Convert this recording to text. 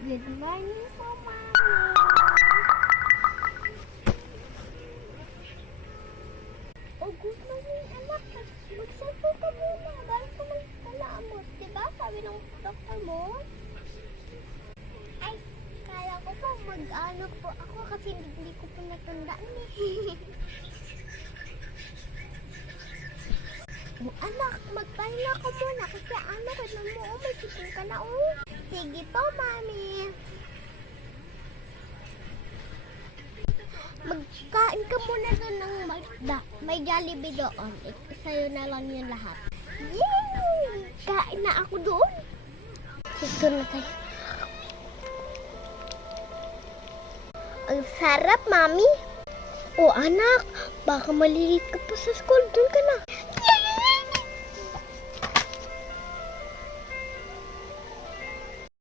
Good morning po, Mami. Oh, good morning, anak. Magsapo ka muna bago ka magkalamot. Diba? Sabi ng doktor mo. Ay, kala ko po mag-ano po ako kasi hindi ko po natandaan eh. Anak, magpahinga ka muna kasi anak, mo, may sipon ka na oh. Sige po, Mami. Magkain ka muna doon ng may Jollibee doon. Sa'yo na lang yung lahat. Yay! Kain na ako doon. Sige na tayo. Ang sarap, Mami. O anak, baka malilate ka pa sa school. Doon ka na.